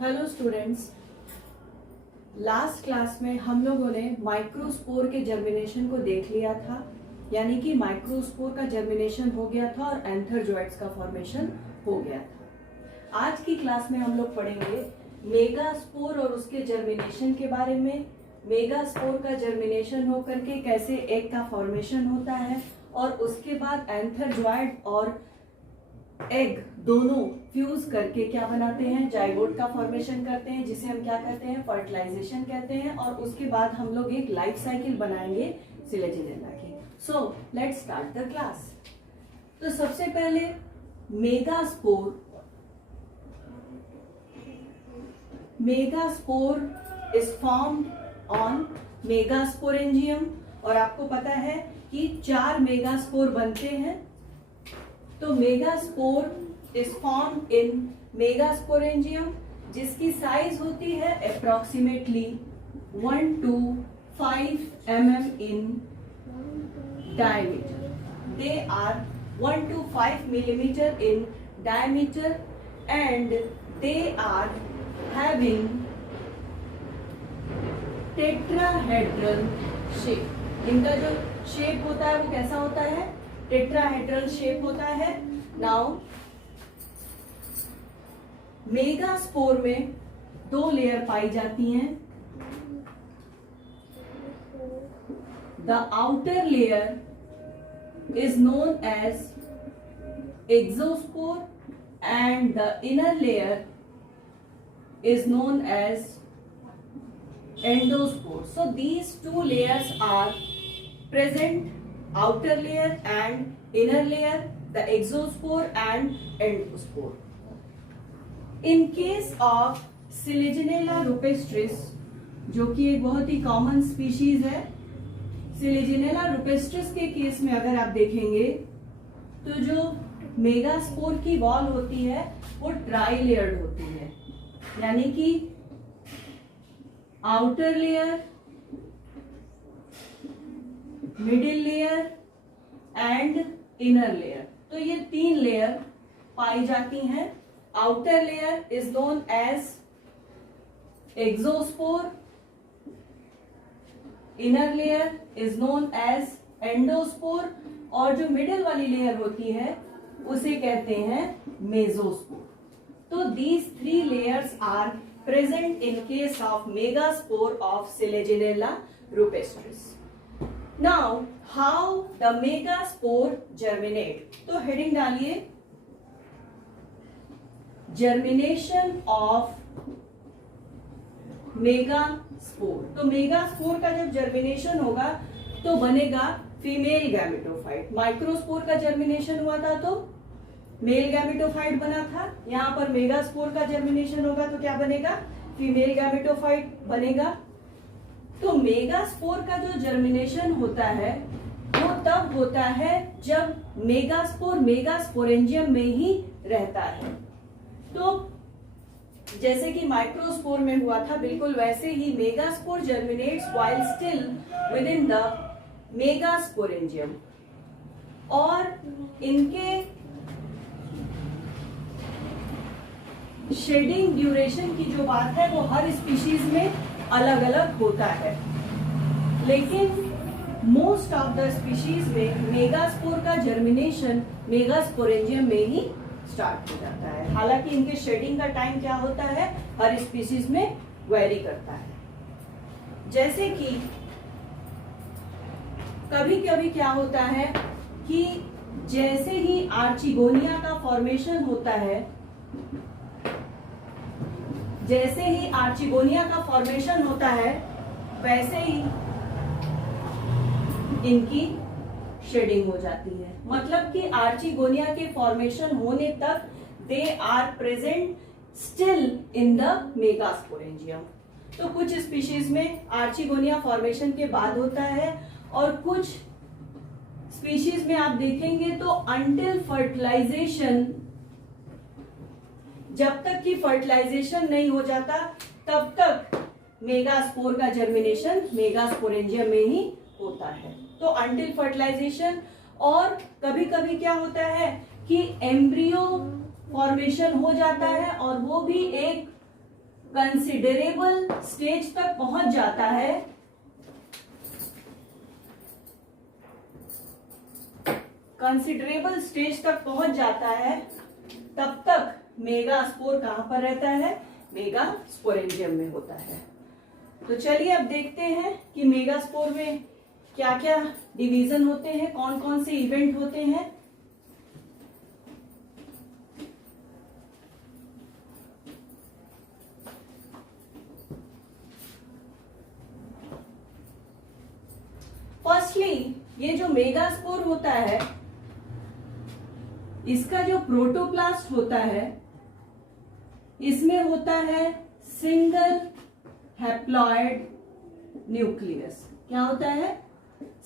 Hello students, last class में हम लोगों ने माइक्रोस्पोर के जर्मिनेशन को देख लिया था, यानी कि माइक्रोस्पोर का जर्मिनेशन हो गया था और एंथरजॉइट्स का फॉर्मेशन हो गया था। आज की क्लास में हम लोग पढ़ेंगे मेगास्पोर और उसके जर्मिनेशन के बारे में। मेगास्पोर का जर्मिनेशन होकर के कैसे एग का फॉर्मेशन होता है और उसके बाद एंथरजॉइट और एग दोनों फ्यूज करके क्या बनाते हैं, जाइगोट का फॉर्मेशन करते हैं, जिसे हम क्या कहते हैं, फर्टिलाइजेशन कहते हैं। और उसके बाद हम लोग एक लाइफ साइकिल बनाएंगे सिलेजिनेला की। So let's start the class. तो सबसे पहले megaspore is formed on megasporangium. और आपको पता है कि 4 मेगास्पोर बनते हैं। तो megaspore is formed in megasporangium, जिसकी साइज होती है approximately 1 to 5 mm in diameter. They are 1 to 5 millimeter in diameter and they are having tetrahedral shape. इनका जो शेप होता है वो कैसा होता है, टेट्राहेड्रल शेप होता है। नाउ मेगास्पोर में 2 लेयर पाई जाती हैं। The outer layer is known as exospore and the inner layer is known as endospore. So these 2 layers are present, outer layer and inner layer, the exospore and endospore. In case of Selaginella rupestris, जो कि एक बहुत ही common species है, Selaginella rupestris के case में अगर आप देखेंगे तो जो मेगास्पोर की वॉल होती है वो ट्राई लेयर्ड होती है, यानी कि outer layer, middle layer and inner layer. तो ये 3 लेयर पाई जाती हैं। Outer layer is known as exospore, inner layer is known as endospore और जो मिडिल वाली लेयर होती है उसे कहते हैं मेसोस्पोर। तो these 3 layers are present in case of megaspore ऑफ Selaginella rupestris. Now, how the megaspore germinate? तो हेडिंग डालिए, जर्मिनेशन ऑफ मेगास्पोर। तो मेगास्पोर का जब जर्मिनेशन होगा तो बनेगा फीमेल गैमेटोफाइट। माइक्रोस्पोर का जर्मिनेशन हुआ था तो मेल गैमेटोफाइट बना था। यहां पर मेगास्पोर का जर्मिनेशन होगा तो क्या बनेगा, फीमेल गैमेटोफाइट बनेगा। तो मेगास्पोर का जो जर्मिनेशन होता है वो तब होता है जब मेगास्पोर मेगास्पोरेंजियम में ही रहता है। तो जैसे कि माइक्रोस्पोर में हुआ था, बिल्कुल वैसे ही megaspore germinates while still within the the मेगास्पोरेंजियम। और इनके शेडिंग ड्यूरेशन की जो बात है वो हर स्पीशीज में अलग अलग होता है, लेकिन मोस्ट ऑफ द स्पीशीज में मेगास्पोर का जर्मिनेशन मेगास्पोरेंजियम में ही स्टार्ट हो जाता है। हालांकि इनके शेडिंग का टाइम क्या होता है हर स्पीशीज में वेरी करता है। जैसे कि कभी कभी क्या होता है कि जैसे ही आर्चिगोनिया का फॉर्मेशन होता है, जैसे ही आर्चिगोनिया का फॉर्मेशन होता है वैसे ही इनकी शेडिंग हो जाती है। मतलब कि आर्चिगोनिया के फॉर्मेशन होने तक they are present still in the megasporangium. तो कुछ स्पीशीज में आर्चिगोनिया फॉर्मेशन के बाद होता है और कुछ स्पीशीज में आप देखेंगे तो अंटिल फर्टिलाइजेशन, जब तक कि फर्टिलाइजेशन नहीं हो जाता तब तक मेगास्पोर का जर्मिनेशन मेगास्पोरेंजियम में ही होता है। तो अंटिल फर्टिलाइजेशन। और कभी कभी क्या होता है कि एम्ब्रियो फॉर्मेशन हो जाता है और वो भी एक कंसिडरेबल स्टेज तक पहुंच जाता है, कंसिडरेबल स्टेज तक पहुंच जाता है, तब तक मेगास्पोर कहां पर रहता है? मेगास्पोरेंजियम में होता है। तो चलिए अब देखते हैं कि मेगास्पोर में क्या क्या डिवीजन होते हैं, कौन कौन से इवेंट होते हैं। फर्स्टली ये जो मेगास्पोर होता है, इसका जो प्रोटोप्लास्ट होता है, इसमें होता है सिंगल हैप्लॉइड न्यूक्लियस। क्या होता है?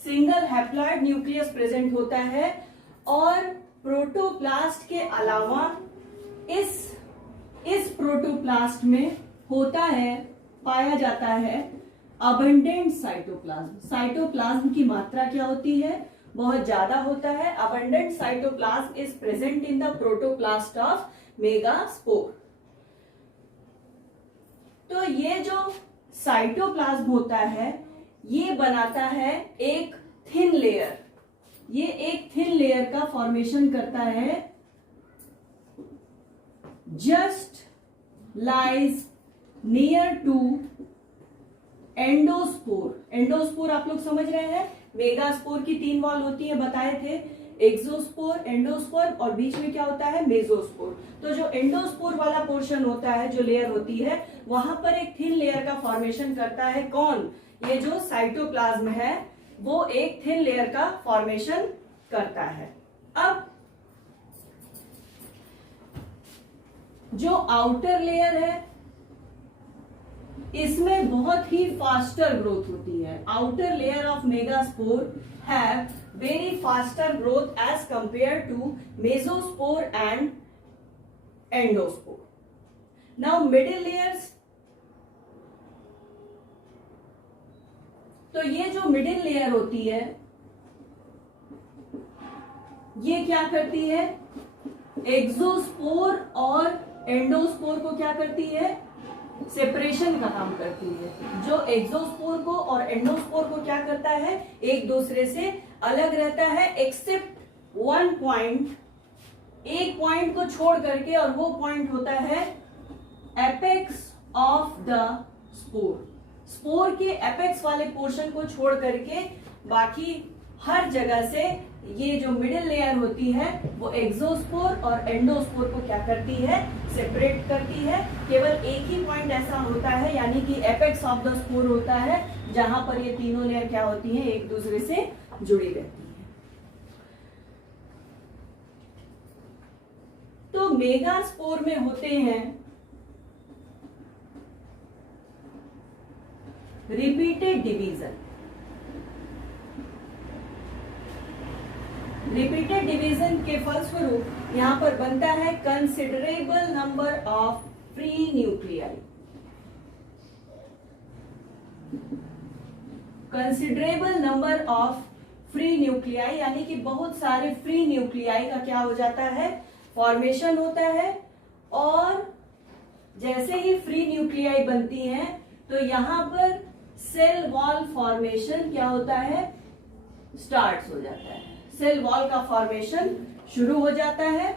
सिंगल हैप्लॉइड न्यूक्लियस प्रेजेंट होता है। और प्रोटोप्लास्ट के अलावा इस प्रोटोप्लास्ट में होता है, पाया जाता है अबंडेंट साइटोप्लाज्म। साइटोप्लाज्म की मात्रा क्या होती है? बहुत ज्यादा होता है। Abundant cytoplasm is present in the protoplast of megaspore. तो ये जो साइटोप्लाज्म होता है, ये बनाता है एक थिन लेयर। ये एक थिन लेयर का फॉर्मेशन करता है, just lies near to endospore. Endospore आप लोग समझ रहे हैं, मेगास्पोर की 3 वॉल होती है, बताए थे, एक्सोस्पोर, एंडोस्पोर और बीच में क्या होता है? मेसोस्पोर। तो जो एंडोस्पोर वाला पोर्शन होता है, जो लेयर होती है, वहां पर एक थिन लेयर का फॉर्मेशन करता है। कौन? ये जो साइटोप्लाज्म है, वो एक थिन लेयर का फॉर्मेशन करता है। अब जो आउटर लेयर है, इसमें बहुत ही फास्टर ग्रोथ होती है। Outer layer of megaspore have very faster growth as compare to mesospore and endospore. Now middle layers, तो ये जो मिडिल लेयर होती है, ये क्या करती है? एक्सोस्पोर और एंडोस्पोर को क्या करती है? सेपरेशन का काम करती है। जो एक्सोस्पोर को और एंडोस्पोर को क्या करता है? एक दूसरे से अलग रहता है, एक्सेप्ट वन पॉइंट, एक पॉइंट को छोड़ करके, और वो पॉइंट होता है apex of the spore. Spore के एपेक्स वाले पोर्शन को छोड़ करके बाकी हर जगह से ये जो मिडिल लेयर होती है, वो एक्सोस्पोर और एंडोस्पोर को क्या करती है? सेपरेट करती है। केवल एक ही पॉइंट ऐसा होता है, यानी कि एपेक्स ऑफ द स्पोर होता है, जहां पर ये तीनों लेयर क्या होती है? एक दूसरे से जुड़ी रहती है। तो मेगास्पोर में होते हैं रिपीटेड डिवीजन। रिपीटेड डिवीजन के फलस्वरूप यहां पर बनता है considerable number of free nuclei. Considerable number of free nuclei, यानी कि बहुत सारे फ्री न्यूक्लियाई का क्या हो जाता है? फॉर्मेशन होता है। और जैसे ही फ्री न्यूक्लियाई बनती हैं, तो यहां पर सेल वॉल फॉर्मेशन क्या होता है? स्टार्ट हो जाता है। सेल वॉल का फॉर्मेशन शुरू हो जाता है।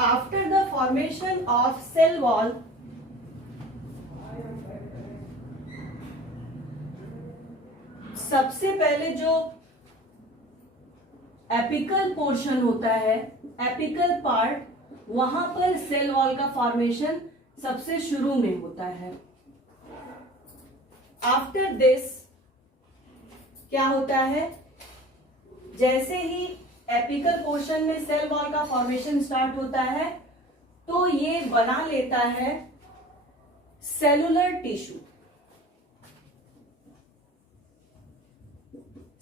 After the formation of cell wall, सबसे पहले जो एपिकल पोर्शन होता है, एपिकल पार्ट, वहां पर सेल वॉल का फॉर्मेशन सबसे शुरू में होता है। आफ्टर दिस क्या होता है? जैसे ही एपिकल पोर्शन में सेल वॉल का फॉर्मेशन स्टार्ट होता है, तो ये बना लेता है सेलुलर टिश्यू।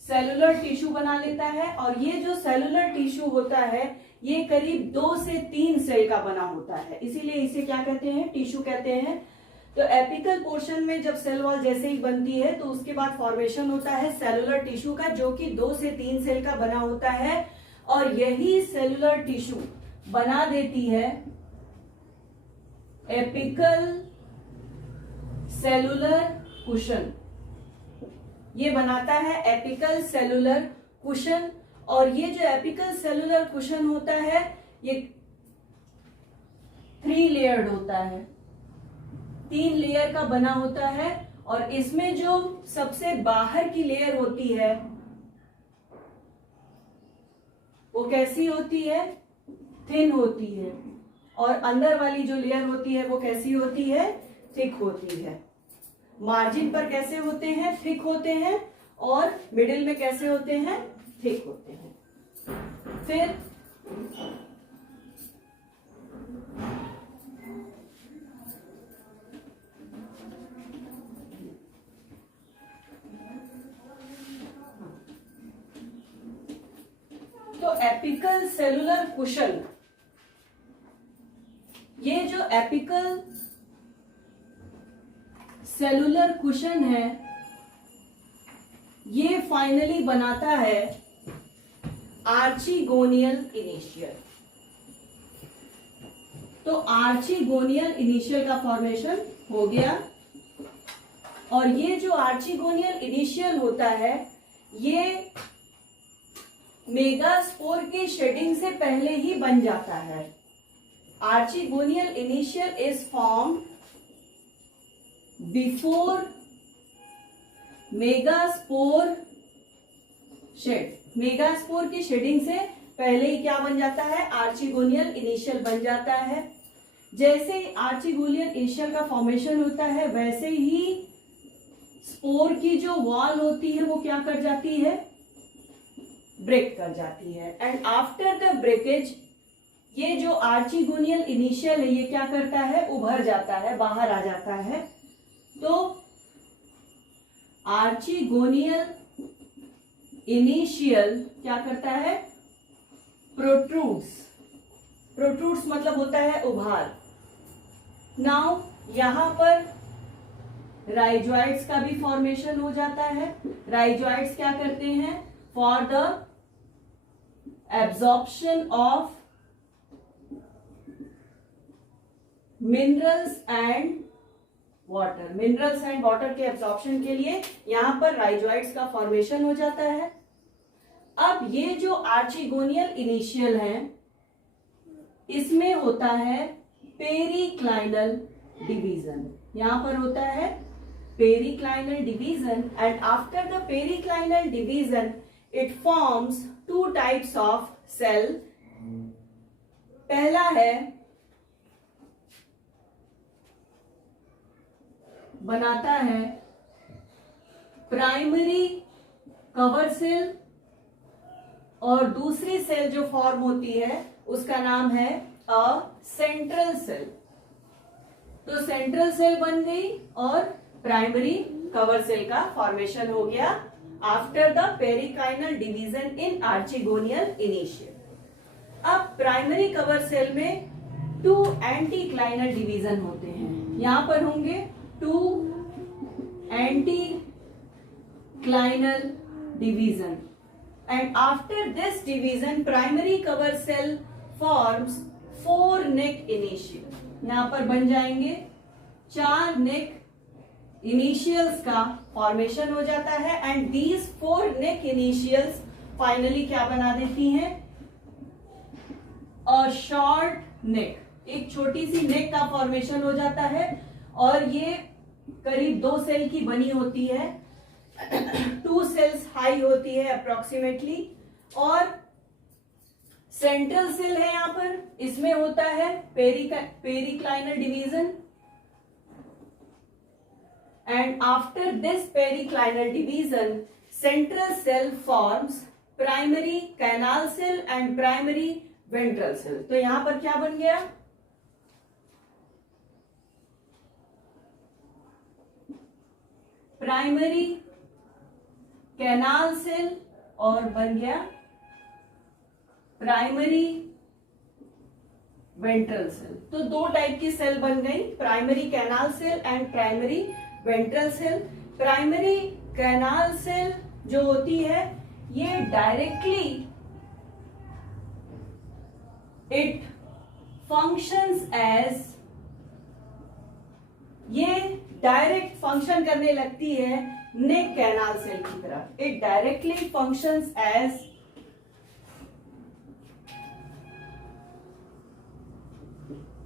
सेलुलर टिश्यू बना लेता है। और ये जो सेलुलर टिश्यू होता है, ये करीब 2 से 3 सेल का बना होता है, इसीलिए इसे क्या कहते हैं? टिश्यू कहते हैं। तो एपिकल पोर्शन में जब सेल वॉल जैसे ही बनती है तो उसके बाद फॉर्मेशन होता है सेलुलर टिश्यू का, जो कि 2 से 3 सेल का बना होता है, और यही सेलुलर टिश्यू बना देती है एपिकल सेलुलर कुशन। ये बनाता है एपिकल सेलुलर कुशन, और ये जो एपिकल सेलुलर कुशन होता है ये 3 लेयर्ड होता है, 3 लेयर का बना होता है, और इसमें जो सबसे बाहर की लेयर होती है वो कैसी होती है, थिन होती है, और अंदर वाली जो लेयर होती है वो कैसी होती है, थिक होती है। मार्जिन पर कैसे होते हैं, थिक होते हैं, और मिडिल में कैसे होते हैं, थिक होते हैं। फिर तो एपिकल सेलुलर कुशन, ये जो एपिकल सेलुलर कुशन है ये फाइनली बनाता है आर्चिगोनियल इनिशियल। तो आर्चिगोनियल इनिशियल का फॉर्मेशन हो गया, और ये जो आर्चिगोनियल इनिशियल होता है ये मेगास्पोर के शेडिंग से पहले ही बन जाता है। Archegonial initial is formed before megaspore shed. Megaspore की शेडिंग से पहले ही क्या बन जाता है, आर्चिगोनियल इनिशियल बन जाता है। जैसे ही आर्चिगोनियल इनिशियल का फॉर्मेशन होता है वैसे ही स्पोर की जो वॉल होती है वो क्या कर जाती है, ब्रेक कर जाती है। एंड आफ्टर द ब्रेकेज ये जो आर्चिगोनियल इनिशियल है ये क्या करता है, उभर जाता है, बाहर आ जाता है। तो आर्चिगोनियल इनिशियल क्या करता है, प्रोट्रूड्स। प्रोट्रूड्स मतलब होता है उभार। नाउ यहां पर राइजॉइड्स का भी फॉर्मेशन हो जाता है। राइजॉइड्स क्या करते हैं, for the absorption of minerals and water. Minerals and water के एब्जॉर्प्शन के लिए यहां पर राइजॉइड्स का फॉर्मेशन हो जाता है। अब ये जो आर्चिगोनियल इनिशियल है इसमें होता है पेरिक्लाइनल डिवीजन। यहां पर होता है periclinal division, and after the periclinal division it forms 2 types of cell. पहला है, बनाता है प्राइमरी कवर सेल, और दूसरी सेल जो फॉर्म होती है उसका नाम है अ सेंट्रल सेल। तो सेंट्रल सेल बन गई और प्राइमरी कवर सेल का फॉर्मेशन हो गया after the periclinal division in archegonial initial. अब प्राइमरी कवर सेल में 2 एंटीक्लाइनल डिवीजन होते हैं। यहां पर होंगे 2 एंटीक्लाइनल division, and after this division primary cover cell forms 4 neck initial। यहां पर बन जाएंगे 4 neck initials का फॉर्मेशन हो जाता है, and these 4 neck initials finally क्या बना देती हैं, अ शॉर्ट नेक। एक छोटी सी नेक का फॉर्मेशन हो जाता है, और ये करीब 2 सेल की बनी होती है, 2 सेल्स हाई होती है अप्रोक्सीमेटली, और सेंट्रल सेल है यहां पर, इसमें होता है periclinal division, and after this periclinal division central cell forms primary canal cell and primary ventral cell. तो यहां पर क्या बन गया, प्राइमरी कैनाल सेल, और बन गया प्राइमरी वेंट्रल सेल। तो दो टाइप की सेल बन गई, primary canal cell and primary ventral cell. Primary canal cell जो होती है ये डायरेक्टली इट फंक्शंस एज, ये डायरेक्ट फंक्शन करने लगती है नेक कैनाल सेल की तरह। It directly functions as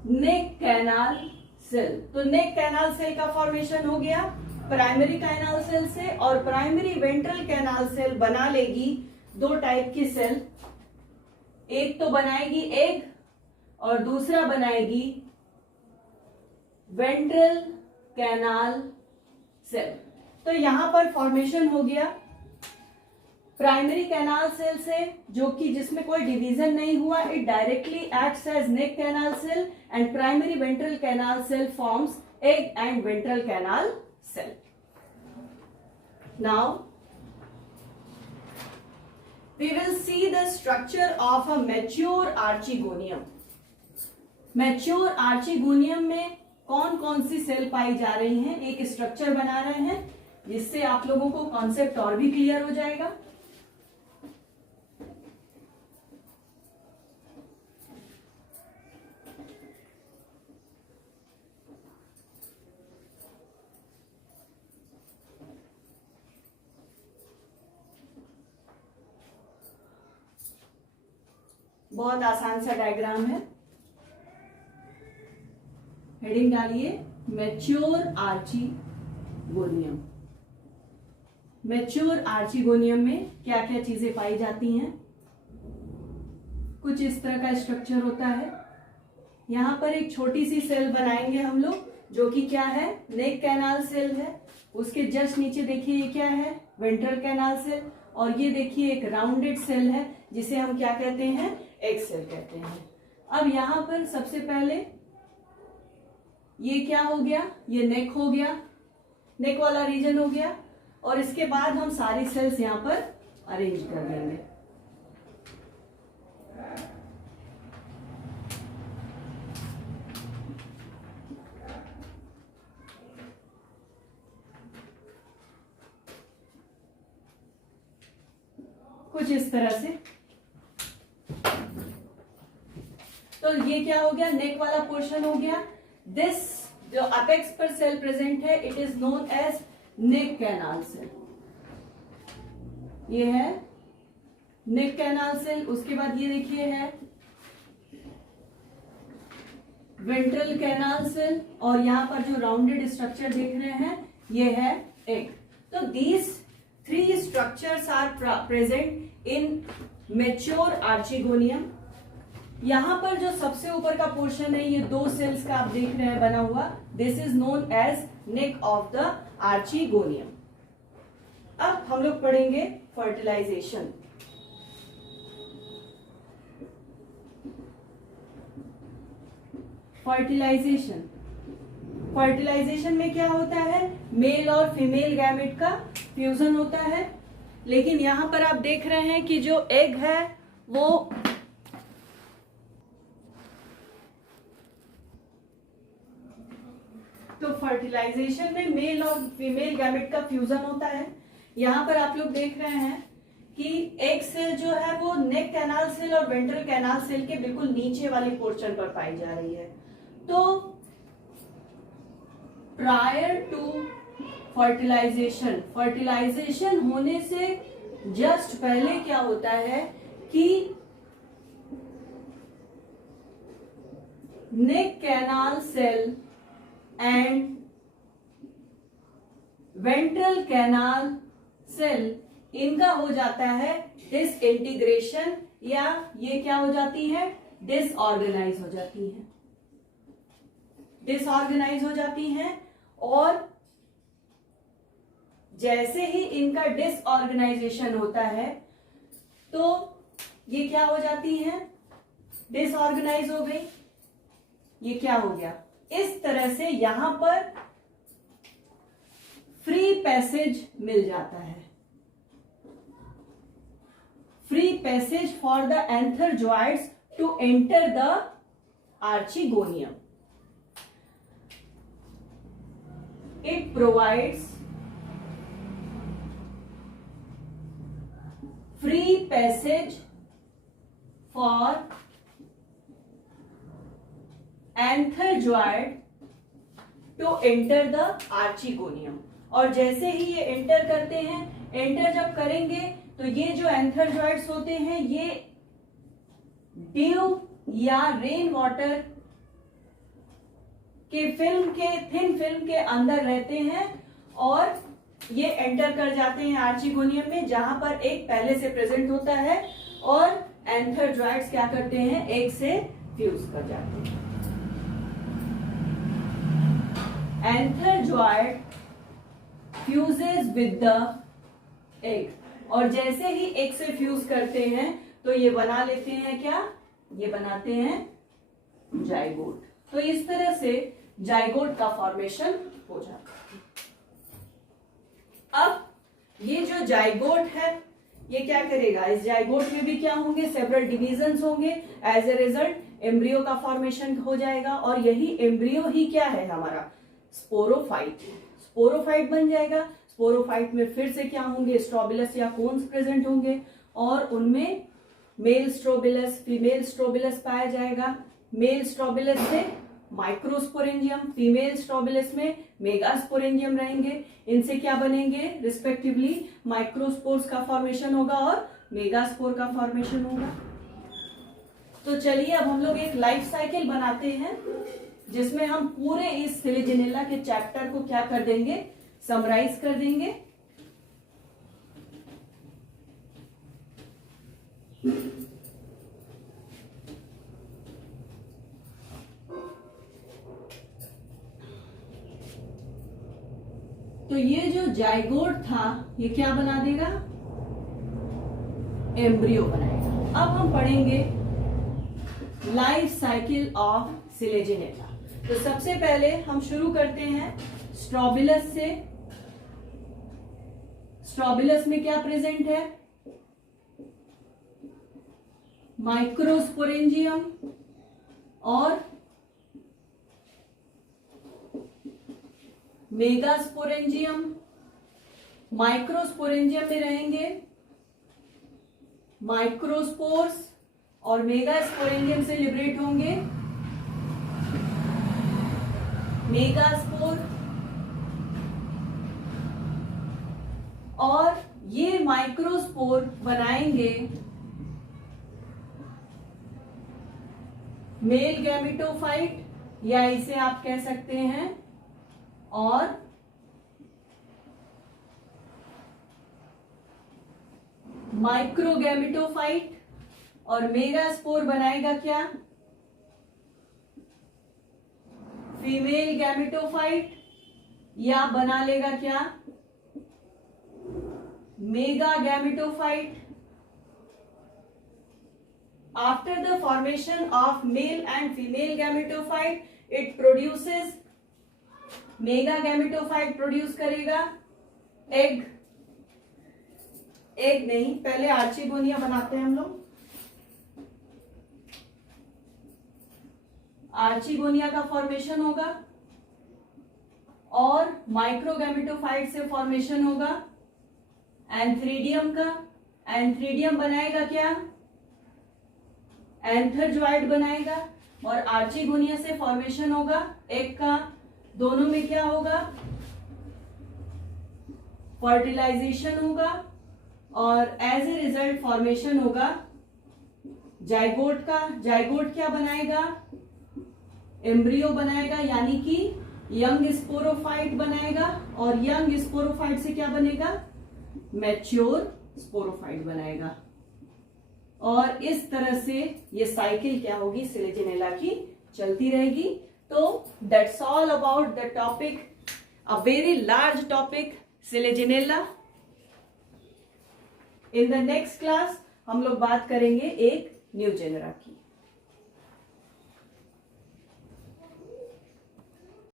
neck canal cell. तो नेक कैनाल सेल का फॉर्मेशन हो गया प्राइमरी कैनाल सेल से, और प्राइमरी वेंट्रल कैनाल सेल बना लेगी दो टाइप की सेल। एक तो बनाएगी एग और दूसरा बनाएगी वेंट्रल कैनाल सेल। तो यहां पर फॉर्मेशन हो गया प्राइमरी कैनाल सेल से, जो कि जिसमें कोई डिवीजन नहीं हुआ। It directly acts as neck canal cell and primary ventral canal cell forms egg and ventral canal cell. Now we will see the structure of a mature archegonium. Mature archegonium में कौन कौन सी cell पाई जा रही हैं, एक structure बना रहे हैं, जिससे आप लोगों को कॉन्सेप्ट और भी क्लियर हो जाएगा। बहुत आसान सा डायग्राम है, हेडिंग डालिए मैच्योर आर्चीगोनियम। मैच्योर आर्चीगोनियम में क्या क्या चीजें पाई जाती हैं, कुछ इस तरह का स्ट्रक्चर होता है। यहां पर एक छोटी सी सेल बनाएंगे हम लोग, जो कि क्या है, नेक कैनाल सेल है। उसके जस्ट नीचे देखिए ये क्या है, वेंट्रल कैनाल सेल, और ये देखिए एक राउंडेड सेल है जिसे हम क्या कहते हैं, एग सेल कहते हैं। अब यहां पर सबसे पहले ये क्या हो गया, ये नेक हो गया, नेक वाला रीजन हो गया, और इसके बाद हम सारी सेल्स यहां पर अरेंज कर देंगे। कुछ इस तरह से। तो ये क्या हो गया, नेक वाला पोर्शन हो गया। दिस जो अपेक्स पर सेल प्रेजेंट है, it is known as neck canal cell. ये है नेक कैनाल सेल। उसके बाद ये देखिए है वेंट्रल कैनाल सेल, और यहां पर जो राउंडेड स्ट्रक्चर देख रहे हैं ये है एग। तो these three structures are present in mature archegonium. यहां पर जो सबसे ऊपर का पोर्शन है, ये दो सेल्स का आप देख रहे हैं बना हुआ, this is known as neck of the archegonium. अब हम लोग पढ़ेंगे फर्टिलाइजेशन। फर्टिलाइजेशन, फर्टिलाइजेशन में क्या होता है, मेल और फीमेल गैमेट का फ्यूजन होता है। लेकिन यहां पर आप देख रहे हैं कि जो एग है वो तो फर्टिलाइजेशन में मेल और फीमेल गैमेट का फ्यूजन होता है। यहां पर आप लोग देख रहे हैं कि एग सेल जो है वो नेक कैनाल सेल और वेंट्रल कैनाल सेल के बिल्कुल नीचे वाली पोर्शन पर पाई जा रही है। तो प्रायर टू फर्टिलाइजेशन, फर्टिलाइजेशन होने से जस्ट पहले क्या होता है कि neck canal cell and ventral canal cell, इनका हो जाता है डिसइंटीग्रेशन, या ये क्या हो जाती है, डिसऑर्गेनाइज हो जाती है, डिसऑर्गेनाइज हो जाती हैं। और जैसे ही इनका डिसऑर्गेनाइजेशन होता है तो ये क्या हो जाती हैं, डिसऑर्गेनाइज हो गई। ये क्या हो गया, इस तरह से यहां पर फ्री पैसेज मिल जाता है, free passage for the antherozoids to enter the archegonium. It provides free passage for anther-zoid to enter the archegonium. और जैसे ही ये एंटर करते हैं, एंटर जब करेंगे तो ये जो एंथर-जोइड्स होते हैं ये ड्यू या रेन वाटर के थिन फिल्म के अंदर रहते हैं और ये एंटर कर जाते हैं आर्चीगोनियम में, जहां पर एक पहले से प्रेजेंट होता है और एंथर-जोइड्स क्या करते हैं, एक से फ्यूज कर जाते हैं. Anther-joyed fuses with the egg, और जैसे ही एक से फ्यूज करते हैं तो ये बना लेते हैं क्या, ये बनाते हैं जाइगोट. तो इस तरह से जाइगोट का फॉर्मेशन हो जाता है. अब ये जो जाइगोट है ये क्या करेगा, इस जाइगोट में भी क्या होंगे, सेवरल डिविजन्स होंगे. एज ए रिजल्ट एम्ब्रियो का फॉर्मेशन हो जाएगा और यही एम्ब्रियो ही क्या है हमारा, स्पोरोफाइट. स्पोरोफाइट बन जाएगा. स्पोरोफाइट में फिर से क्या होंगे, स्ट्रोबिलस या कोन्स प्रेजेंट होंगे और उनमें मेल स्ट्रोबिलस, फीमेल स्ट्रोबिलस पाया जाएगा. मेल स्ट्रोबिलस से माइक्रोस्पोरेंजियम, फीमेल स्ट्रोबिलस में मेगास्पोरेंजियम रहेंगे. इनसे क्या बनेंगे रिस्पेक्टिवली, माइक्रोस्पोर्स का फॉर्मेशन होगा और मेगास्पोर का फॉर्मेशन होगा. तो चलिए अब हम लोग एक लाइफ साइकिल बनाते हैं जिसमें हम पूरे इस सिलिजिनेला के चैप्टर को क्या कर देंगे, समराइज कर देंगे. तो ये जो जाइगोट था ये क्या बना देगा, एम्ब्रियो बनाएगा. अब हम पढ़ेंगे लाइफ साइकिल ऑफ सिलिजिनेला. तो सबसे पहले हम शुरू करते हैं स्ट्रोबिलस से. स्ट्रोबिलस में क्या प्रेजेंट है, माइक्रोस्पोरेंजियम और मेगास्पोरेंजियम. माइक्रोस्पोरेंजियम में रहेंगे माइक्रोस्पोर्स और मेगास्पोरेंजियम से लिबरेट होंगे मेगास्पोर. और ये माइक्रोस्पोर बनाएंगे मेल गैमेटोफाइट, या इसे आप कह सकते हैं और माइक्रोगैमेटोफाइट. और मेगास्पोर बनाएगा क्या, फीमेल गैमेटोफाइट, या बना लेगा क्या, mega gametophyte. After the formation of male and female gametophyte, it produces mega gametophyte produce करेगा एग. एग नहीं, पहले आर्चीगोनिया बनाते हैं हम लोग. आर्चीगोनिया का फॉर्मेशन होगा और माइक्रोगैमेटोफाइट से फॉर्मेशन होगा एंथ्रीडियम का. एंथ्रीडियम बनाएगा क्या, एंथर-जोइड बनाएगा. और आर्चीगोनिया से फॉर्मेशन होगा एग का. दोनों में क्या होगा, फर्टिलाइजेशन होगा और एज ए रिजल्ट फॉर्मेशन होगा जाइगोट का. जाइगोट क्या बनाएगा, एम्ब्रियो बनाएगा, यानी कि यंग स्पोरोफाइट बनाएगा. और यंग स्पोरोफाइट से क्या बनेगा, मैच्योर स्पोरोफाइट बनाएगा. और इस तरह से ये साइकिल क्या होगी, सिलिजिनेला की चलती रहेगी. तो that's all about the topic, a very large topic, selaginella. In the next class हम लोग बात करेंगे एक न्यू जेनरा की.